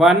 1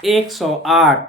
108।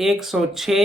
106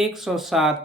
107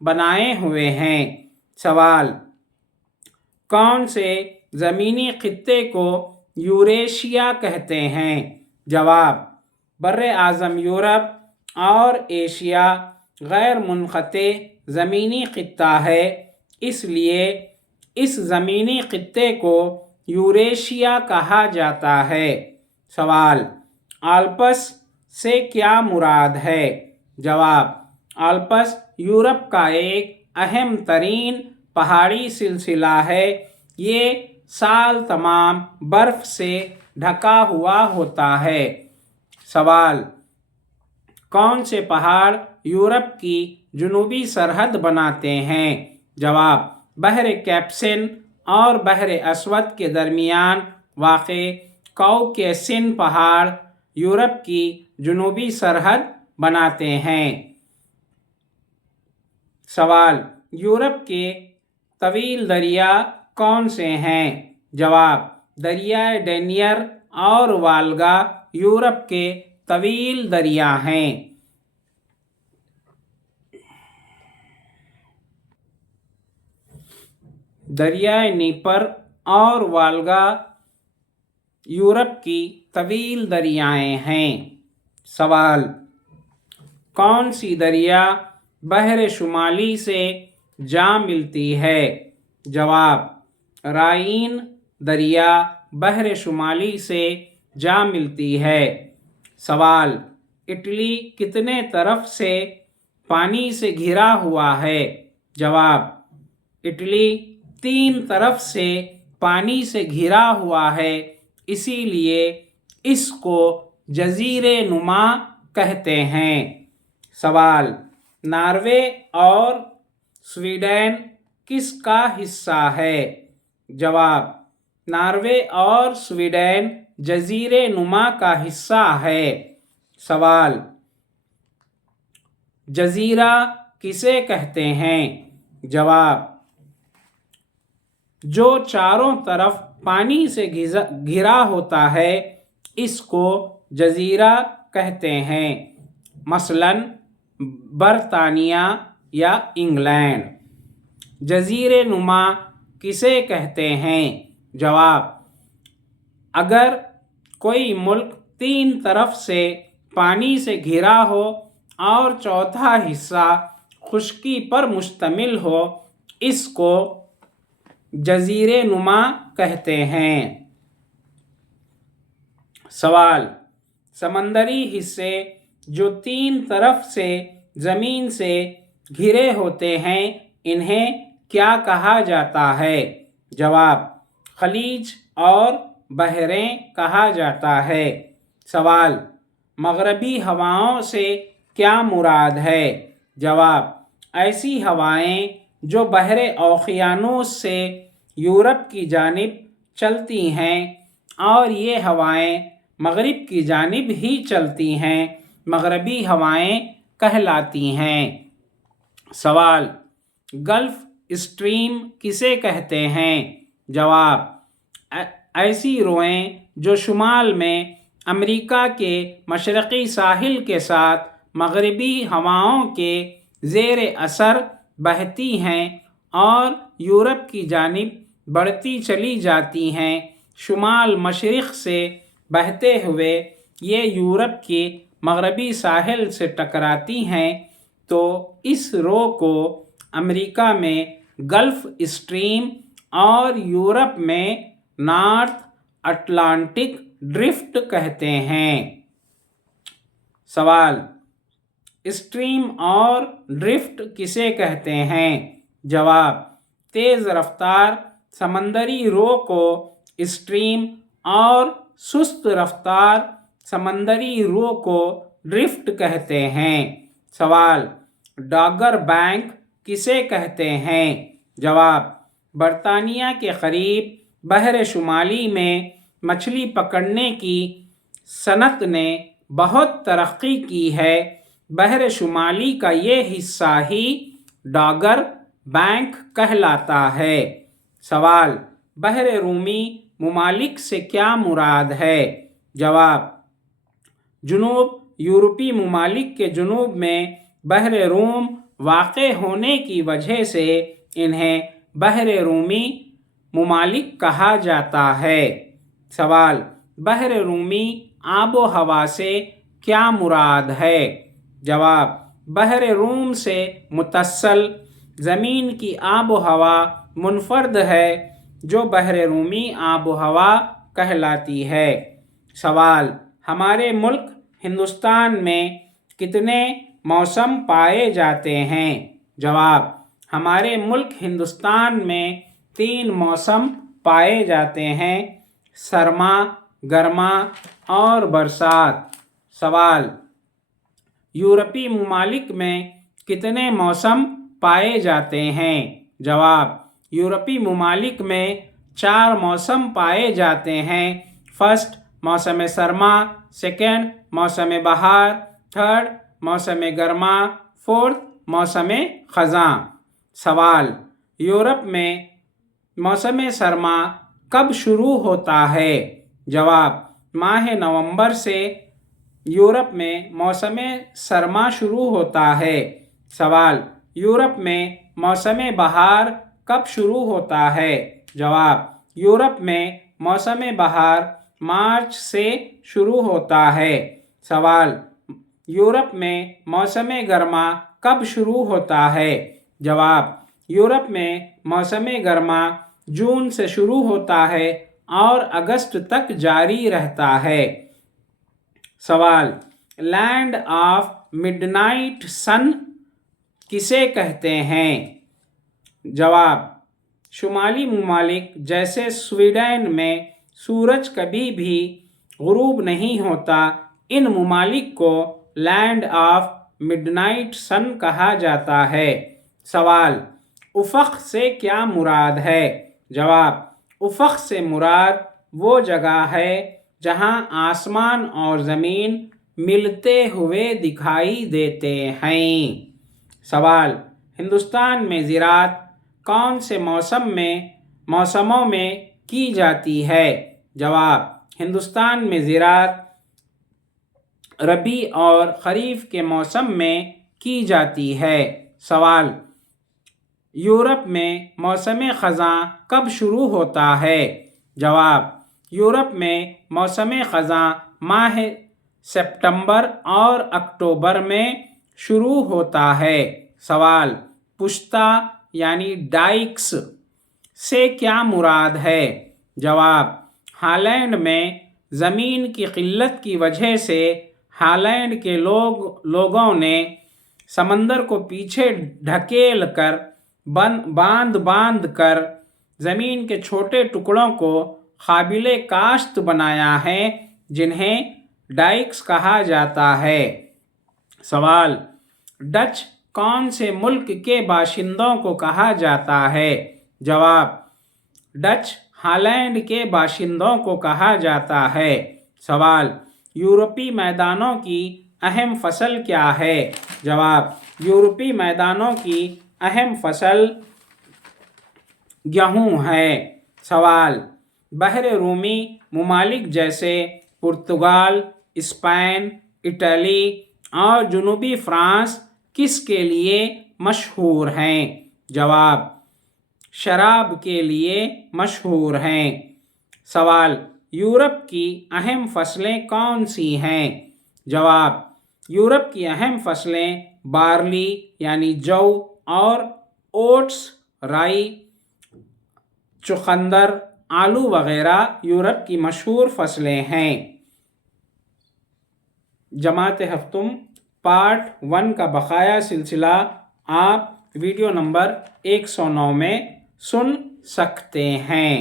بنائے ہوئے ہیں۔ سوال: کون سے زمینی خطے کو یوریشیا کہتے ہیں؟ جواب: بر اعظم یورپ اور ایشیا غیر منقطع زمینی خطہ ہے، اس لیے اس زمینی خطے کو یوریشیا کہا جاتا ہے۔ سوال: آلپس سے کیا مراد ہے؟ جواب: آلپس یورپ کا ایک اہم ترین پہاڑی سلسلہ ہے۔ یہ سال تمام برف سے ڈھکا ہوا ہوتا ہے۔ سوال: کون سے پہاڑ یورپ کی جنوبی سرحد بناتے ہیں؟ جواب: بحر کیسپیئن اور بحر اسود کے درمیان واقع کاوکیسین پہاڑ یورپ کی جنوبی سرحد بناتے ہیں۔ سوال: یورپ کے طویل دریا کون سے ہیں؟ جواب: دریائے ڈینیئر اور والگا یورپ کے طویل دریا ہیں۔ دریائے نیپر اور والگا یورپ کی طویل دریائیں ہیں۔ سوال: کون سی دریا بحر شمالی سے جا ملتی ہے؟ جواب: رائن دریا بحر شمالی سے جا ملتی ہے۔ سوال: اٹلی کتنے طرف سے پانی سے گھرا ہوا ہے؟ جواب: اٹلی 3 طرف سے پانی سے گھرا ہوا ہے، اسی لیے اس کو جزیرے نما کہتے ہیں۔ سوال: ناروے اور سویڈن کس کا حصہ ہے؟ جواب: ناروے اور سویڈن جزیرے نما کا حصہ ہے۔ سوال: جزیرہ کسے کہتے ہیں؟ جواب: جو چاروں طرف پانی سے گھرا ہوتا ہے اس کو جزیرہ کہتے ہیں، مثلاً برطانیہ یا انگلینڈ۔ جزیرے نما کسے کہتے ہیں؟ جواب: اگر کوئی ملک 3 طرف سے پانی سے گھرا ہو اور چوتھا حصہ خشکی پر مشتمل ہو، اس کو جزیرے نما کہتے ہیں۔ سوال: سمندری حصے جو 3 طرف سے زمین سے گھرے ہوتے ہیں انہیں کیا کہا جاتا ہے؟ جواب: خلیج اور بحریں کہا جاتا ہے۔ سوال: مغربی ہواؤں سے کیا مراد ہے؟ جواب: ایسی ہوائیں جو بحر اوقیانوس سے یورپ کی جانب چلتی ہیں اور یہ ہوائیں مغرب کی جانب ہی چلتی ہیں، مغربی ہوائیں کہلاتی ہیں۔ سوال: گلف اسٹریم کسے کہتے ہیں؟ جواب: ایسی روئیں جو شمال میں امریکا کے مشرقی ساحل کے ساتھ مغربی ہواؤں کے زیر اثر بہتی ہیں اور یورپ کی جانب بڑھتی چلی جاتی ہیں۔ شمال مشرق سے بہتے ہوئے یہ یورپ کے مغربی ساحل سے ٹکراتی ہیں تو اس رو کو امریکا میں گلف اسٹریم اور یورپ میں نارتھ اٹلانٹک ڈرفٹ کہتے ہیں۔ سوال: اسٹریم اور ڈرفٹ کسے کہتے ہیں؟ جواب: تیز رفتار سمندری رو کو اسٹریم اور سست رفتار سمندری رو کو ڈرفٹ کہتے ہیں۔ سوال: ڈاگر بینک کسے کہتے ہیں؟ جواب: برطانیہ کے قریب بحر شمالی میں مچھلی پکڑنے کی صنعت نے بہت ترقی کی ہے، بحر شمالی کا یہ حصہ ہی ڈاگر بینک کہلاتا ہے۔ سوال: بحر رومی ممالک سے کیا مراد ہے؟ جواب: جنوب یورپی ممالک کے جنوب میں بحر روم واقع ہونے کی وجہ سے انہیں بحر رومی ممالک کہا جاتا ہے۔ سوال، بحر رومی آب و ہوا سے کیا مراد ہے؟ جواب، بحر روم سے متصل زمین کی آب و ہوا منفرد ہے جو بحر رومی آب و ہوا کہلاتی ہے۔ سوال، ہمارے ملک ہندوستان میں کتنے موسم پائے جاتے ہیں؟ جواب، ہمارے ملک ہندوستان میں 3 موسم پائے جاتے ہیں: سرما، گرما اور برسات۔ سوال، یورپی ممالک میں کتنے موسم پائے جاتے ہیں؟ جواب، یورپی ممالک میں 4 موسم پائے جاتے ہیں: فرسٹ موسم سرما، سیکنڈ موسم بہار، تھرڈ موسم گرما، فورتھ موسم خزاں۔ سوال، یورپ میں موسم سرما کب شروع ہوتا ہے؟ جواب، ماہ نومبر سے یورپ میں موسم سرما شروع ہوتا ہے۔ سوال، یورپ میں موسم بہار کب شروع ہوتا ہے؟ جواب، یورپ میں موسم بہار مارچ سے شروع ہوتا ہے۔ سوال، یورپ میں موسم گرما کب شروع ہوتا ہے؟ جواب، یورپ میں موسم گرما جون سے شروع ہوتا ہے اور اگست تک جاری رہتا ہے۔ سوال، لینڈ آف مڈ نائٹ سن کسے کہتے ہیں؟ جواب، شمالی ممالک جیسے سویڈن میں سورج کبھی بھی غروب نہیں ہوتا، ان ممالک کو لینڈ آف مڈ نائٹ سن کہا جاتا ہے۔ سوال، افق سے کیا مراد ہے؟ جواب، افق سے مراد وہ جگہ ہے جہاں آسمان اور زمین ملتے ہوئے دکھائی دیتے ہیں۔ سوال، ہندوستان میں زراعت کون سے موسموں میں کی جاتی ہے؟ جواب، ہندوستان میں زراعت ربیع اور خریف کے موسم میں کی جاتی ہے۔ سوال، یورپ میں موسم خزاں کب شروع ہوتا ہے؟ جواب، یورپ میں موسم خزاں ماہ ستمبر اور اکتوبر میں شروع ہوتا ہے۔ سوال، پشتہ یعنی ڈائکس سے کیا مراد ہے؟ جواب، ہالینڈ میں زمین کی قلت کی وجہ سے ہالینڈ کے لوگوں نے سمندر کو پیچھے ڈھکیل کر باندھ کر زمین کے چھوٹے ٹکڑوں کو قابل کاشت بنایا ہے جنہیں ڈائکس کہا جاتا ہے۔ سوال، ڈچ کون سے ملک کے باشندوں کو کہا جاتا ہے؟ جواب، ڈچ ہالینڈ کے باشندوں کو کہا جاتا ہے۔ سوال، یورپی میدانوں کی اہم فصل کیا ہے؟ جواب، یورپی میدانوں کی اہم فصل گیہوں ہے۔ سوال، بحر رومی ممالک جیسے پرتگال، اسپین، اٹلی اور جنوبی فرانس کس کے لیے مشہور ہیں؟ جواب، شراب کے لیے مشہور ہیں۔ سوال، یورپ کی اہم فصلیں کون سی ہیں؟ جواب، یورپ کی اہم فصلیں بارلی یعنی جو اور اوٹس، رائی، چقندر، آلو وغیرہ یورپ کی مشہور فصلیں ہیں۔ جماعت ہفتم پارٹ 1 کا بقایا سلسلہ آپ ویڈیو نمبر 109 میں سن سکتے ہیں۔